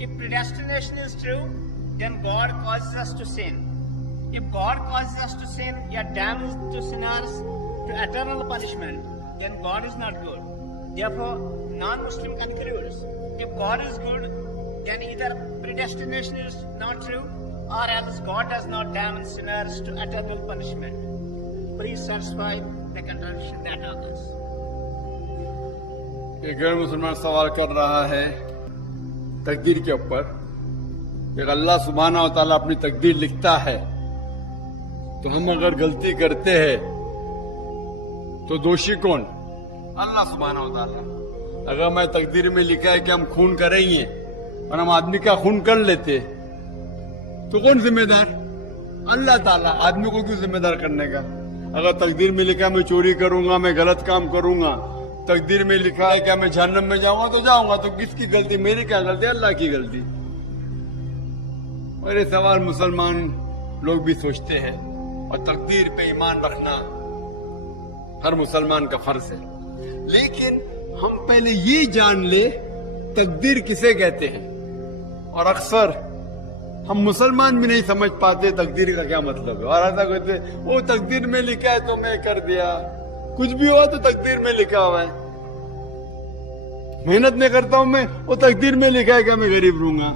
If predestination is true, then God causes us to sin. If God causes us to sin, we are damned to sinners to eternal punishment, then God is not good. Therefore, non-Muslim concludes, if God is good, then either predestination is not true, or else God does not damn sinners to eternal punishment. Please satisfy the contradiction that others. एक गैर मुसलमान सवाल कर रहा है तकदीर के ऊपर। एक अल्लाह सुब्हाना व तआला अपनी तकदीर लिखता है, तो हम अगर गलती करते हैं तो दोषी कौन? अल्लाह सुब्हाना व तआला। अगर मैं तकदीर में लिखा है कि हम खून करेंगे और हम आदमी का खून कर लेते तो कौन जिम्मेदार? अल्लाह ताला। आदमी को क्यों जिम्मेदार करने का? अगर तकदीर में लिखा मैं चोरी करूंगा, मैं गलत काम करूंगा, तकदीर में लिखा है कि मैं जहन्नम में जाऊंगा तो जाऊंगा, तो किसकी गलती? मेरी क्या गलती? अल्लाह की गलती। और ये सवाल मुसलमान लोग भी सोचते हैं, और तकदीर पे ईमान रखना हर मुसलमान का फर्ज है। लेकिन हम पहले ये जान ले तकदीर किसे कहते हैं, और अक्सर हम मुसलमान भी नहीं समझ पाते तकदीर का क्या मतलब है। और ऐसा कहते वो तकदीर में लिखा है तो मैं कर दिया, कुछ भी हुआ तो तकदीर में लिखा हुआ है। मेहनत नहीं करता हूं मैं, वो तकदीर में लिखा है कि मैं गरीब रहूंगा।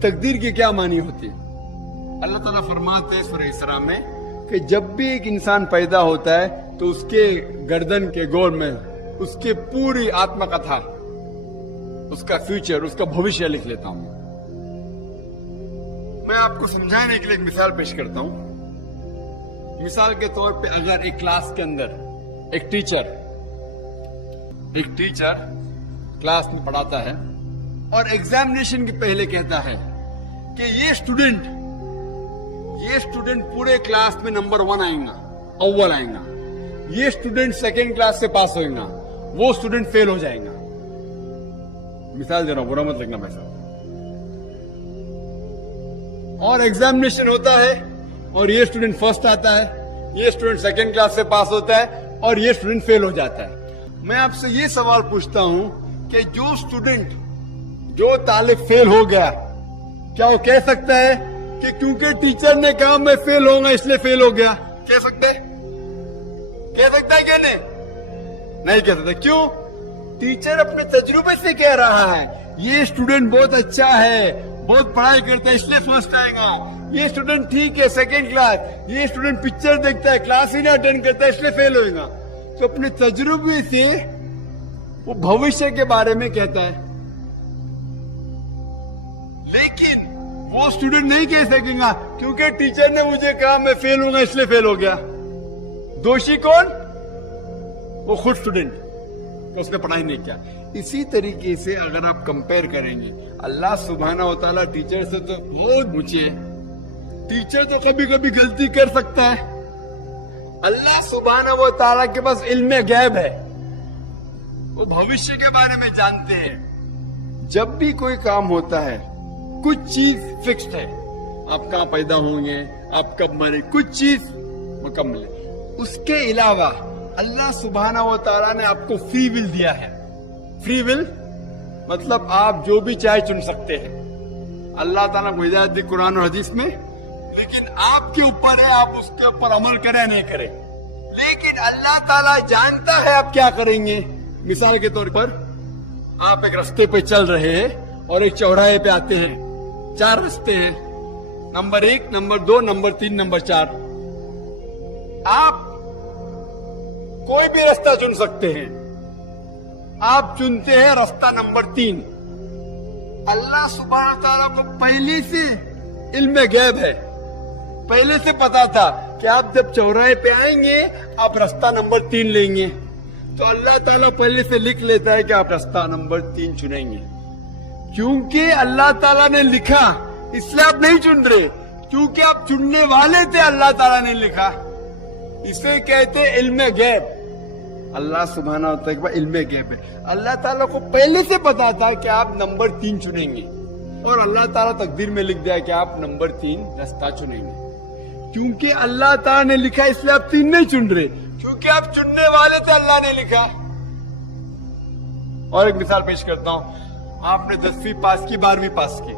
तकदीर की क्या मानी होती है? अल्लाह ताला फरमाते हैं सूरह इसरा में कि जब भी एक इंसान पैदा होता है तो उसके गर्दन के गोल में उसकी पूरी आत्मकथा, उसका फ्यूचर, उसका भविष्य लिख लेता हूं। मैं आपको समझाने के लिए एक मिसाल पेश करता हूं। मिसाल के तौर पे अगर एक क्लास के अंदर एक टीचर क्लास में पढ़ाता है और एग्जामिनेशन के पहले कहता है कि ये स्टूडेंट पूरे क्लास में नंबर 1 आएगा, अव्वल आएगा, ये स्टूडेंट सेकेंड क्लास से पास होगा, वो स्टूडेंट फेल हो जाएगा। मिसाल दे रहा हूं, बुरा मत लगना भाई साहब। और एग्जामिनेशन होता है और ये स्टूडेंट फर्स्ट आता है, ये स्टूडेंट सेकेंड क्लास से पास होता है और ये स्टूडेंट फेल हो जाता है। मैं आपसे ये सवाल पूछता हूं कि जो तालिब फेल हो गया, क्या वो कह सकता है कि क्योंकि टीचर ने कहा मैं फेल होऊंगा इसलिए फेल हो गया? कह सकता है क्या? नहीं कह सकता। क्यों? टीचर अपने तजुर्बे से कह रहा है ये स्टूडेंट बहुत अच्छा है, बहुत पढ़ाई करता है इसलिए फर्स्ट आएगा, ये स्टूडेंट ठीक है सेकेंड क्लास, ये स्टूडेंट पिक्चर देखता है, क्लास ही नहीं अटेंड करता है इसलिए फेल होगा। तो अपने तजुर्बे से वो भविष्य के बारे में कहता है। लेकिन वो स्टूडेंट नहीं कह सकेगा क्योंकि टीचर ने मुझे कहा मैं फेल होऊंगा इसलिए फेल हो गया। दोषी कौन? वो खुद स्टूडेंट, तो उसने पढ़ाई नहीं किया। इसी तरीके से अगर आप कंपेयर करेंगे, अल्लाह सुब्हाना व तआला टीचर से तो बहुत ऊंचे है। टीचर तो कभी कभी गलती कर सकता है। अल्लाह सुब्हाना व तआला के पास इल्म गैब है, वो भविष्य के बारे में जानते हैं। जब भी कोई काम होता है कुछ चीज फिक्स्ड है, आप कहां पैदा होंगे, आप कब मरे, कुछ चीज मुकम्मल है। उसके अलावा अल्लाह सुब्हाना व तआला ने आपको फ्री विल दिया है। फ्री विल मतलब आप जो भी चाहे चुन सकते हैं। अल्लाह ताला को हिदायत दी कुरान और हदीस में, लेकिन आपके ऊपर है आप उसके ऊपर अमल करें या नहीं करें। लेकिन अल्लाह ताला जानता है आप क्या करेंगे। मिसाल के तौर पर आप एक रास्ते पे चल रहे हैं और एक चौराहे पे आते हैं, 4 रास्ते हैं, नंबर 1, नंबर 2, नंबर 3, नंबर 4। आप कोई भी रास्ता चुन सकते हैं। आप चुनते हैं रास्ता नंबर 3। अल्लाह सुब्हानहू तआला को पहले से इल्म गैब है, पहले से पता था कि आप जब चौराहे पे आएंगे आप रास्ता नंबर 3 लेंगे। तो अल्लाह ताला पहले से लिख लेता है कि आप रास्ता नंबर 3 चुनेंगे। क्योंकि अल्लाह ताला ने लिखा इसलिए आप नहीं चुन रहे, क्योंकि आप चुनने वाले थे, अल्लाह ताला ने लिखा। इसे कहते इल्म गैब। अल्लाह सुब्हाना व तआला का इल्म गैब है। अल्लाह ताला को पहले से पता था कि आप नंबर 3 चुनेंगे, और अल्लाह ताला तकदीर में लिख दिया कि आप नंबर 3 रास्ता चुनेंगे। क्योंकि अल्लाह ताला ने लिखा इसलिए आप 3 नहीं चुन रहे, क्योंकि आप चुनने वाले थे, अल्लाह ने लिखा। और एक मिसाल पेश करता हूं। आपने 10वीं पास की, 12वीं पास की,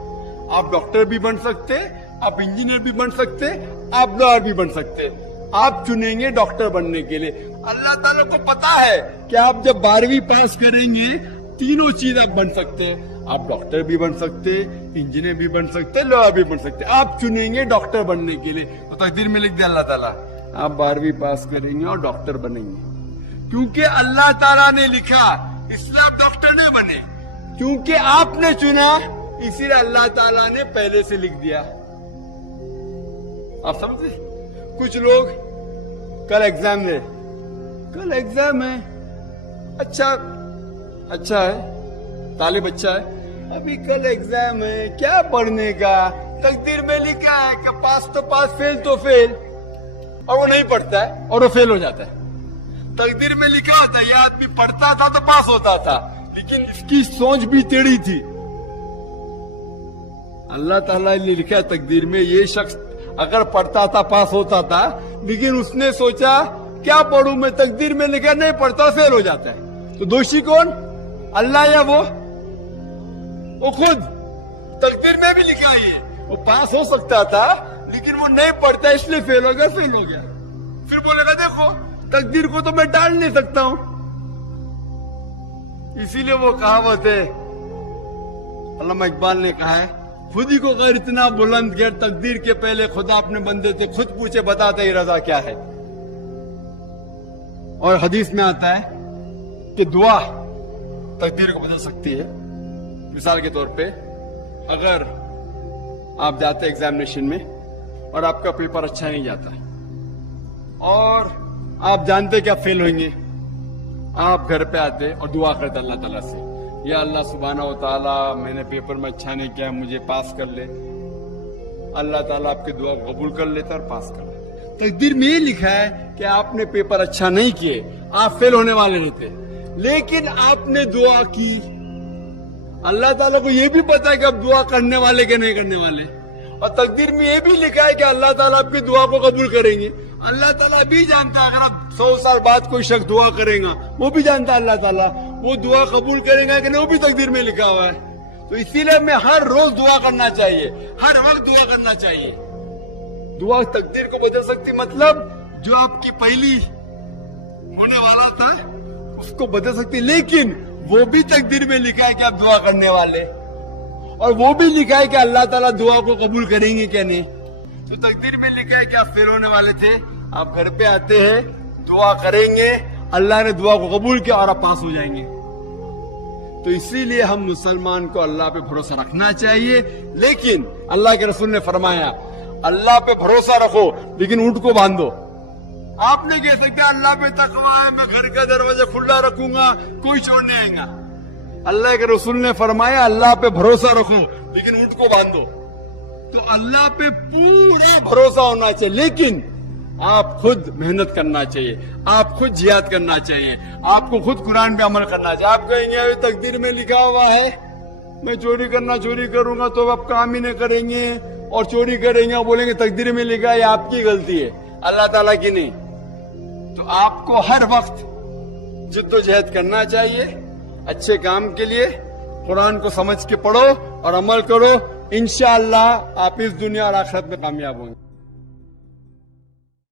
आप डॉक्टर भी बन सकते, आप इंजीनियर भी बन सकते, आप लॉयर भी बन सकते। आप चुनेंगे डॉक्टर बनने के लिए। अल्लाह ताला को पता है कि आप जब 12वीं पास करेंगे तीनों चीज आप बन सकते। आप डॉक्टर भी बन सकते, इंजीनियर भी बन सकते, लॉयर भी बन सकते। आप चुनेंगे डॉक्टर बनने के लिए, तो तकदीर में लिख दिया अल्लाह ताला, आप 12वीं पास करेंगे और डॉक्टर बनेंगे। क्योंकि अल्लाह ताला ने लिखा, इसलिए आप डॉक्टर नहीं बने, क्योंकि आपने चुना, इसीलिए अल्लाह ताला ने पहले से लिख दिया। आप समझे? कुछ लोग कल एग्जाम है, कल एग्जाम है, अच्छा है, तालिब अच्छा है, अभी कल एग्जाम है, क्या पढ़ने का? तकदीर में लिखा है कि पास तो पास, फेल तो फेल, और वो नहीं पढ़ता है और वो फेल हो जाता है। तकदीर में लिखा होता है, यह आदमी पढ़ता था तो पास होता था, लेकिन इसकी सोच भी टेढ़ी थी। अल्लाह ताला ने लिखा तकदीर में, ये शख्स अगर पढ़ता था पास होता था, लेकिन उसने सोचा क्या पढ़ूं मैं, तकदीर में लिखा नहीं पढ़ता फेल हो जाता है। तो दोषी कौन, अल्लाह या वो खुद? तकदीर में भी लिखा है वो पास हो सकता था, लेकिन वो नहीं पढ़ता इसलिए फेल हो गया। फिर बोलेगा देखो तकदीर को तो मैं टाल नहीं सकता हूं। इसीलिए वो कहावत है, अल्लामा इकबाल ने कहा है, खुद ही को अगर इतना बुलंद गिर, तकदीर के पहले खुदा अपने बंदे से खुद पूछे बताते ही रजा क्या है। और हदीस में आता है कि दुआ तकदीर को बदल सकती है। मिसाल के तौर पे, अगर आप जाते एग्जामिनेशन में और आपका पेपर अच्छा नहीं जाता और आप जानते कि आप फेल होंगे, आप घर पे आते और दुआ करते अल्लाह ताला से, या अल्लाह सुब्हाना व तआला मैंने पेपर में अच्छा नहीं किया, मुझे पास कर ले। अल्लाह ताला आपकी दुआ को कबूल कर लेता और पास कर लेता। तकदीर में ये लिखा है कि आपने पेपर अच्छा नहीं किए, आप फेल होने वाले नहीं थे, लेकिन आपने दुआ की। अल्लाह ताला को ये भी पता है कि आप दुआ करने वाले के नहीं करने वाले, और तकदीर में ये भी लिखा है कि अल्लाह ताला आपकी दुआ को कबूल करेंगे। अल्लाह ताला भी जानता है, अगर आप 100 साल बाद कोई शख्स दुआ करेगा, वो भी जानता है अल्लाह ताला वो दुआ कबूल करेगा कि नहीं, वो भी तकदीर में लिखा हुआ है। तो इसीलिए हमें हर रोज दुआ करना चाहिए, हर वक्त दुआ करना चाहिए। दुआ तकदीर को बदल सकती, मतलब जो आपकी पहली होने वाला था उसको बदल सकती, लेकिन वो भी तकदीर में लिखा है कि आप दुआ करने वाले, और वो भी लिखा है कि अल्लाह ताला दुआ को कबूल करेंगे क्या नहीं। तो तकदीर में लिखा है कि आप फेल होने वाले थे, आप घर पे आते हैं, दुआ करेंगे, अल्लाह ने दुआ को कबूल किया और आप पास हो जाएंगे। तो इसीलिए हम मुसलमान को अल्लाह पे भरोसा रखना चाहिए, लेकिन अल्लाह के रसूल ने फरमाया अल्लाह पे भरोसा रखो लेकिन ऊंट को बांधो। आप नहीं कह सकते अल्लाह पे तकवा है, मैं घर का दरवाजा खुला रखूंगा, कोई चोर नहीं आएगा। अल्लाह के रसूल ने फरमाया अल्लाह पे भरोसा रखो लेकिन ऊंट को बांधो। तो अल्लाह पे पूरा भरोसा होना चाहिए, लेकिन आप खुद मेहनत करना चाहिए, आप खुद जिहाद करना चाहिए, आपको खुद कुरान पे अमल करना चाहिए। आप कहेंगे अभी तकदीर में लिखा हुआ है मैं चोरी करूंगा, तो आप काम ही नहीं करेंगे और चोरी करेंगे और बोलेंगे तकदीर में लिखा है, आपकी गलती है, अल्लाह ताला की नहीं। तो आपको हर वक्त जिद्दोजहद करना चाहिए अच्छे काम के लिए। कुरान को समझ के पढ़ो और अमल करो, इंशाअल्लाह आप इस दुनिया और आखिरत में कामयाब होंगे।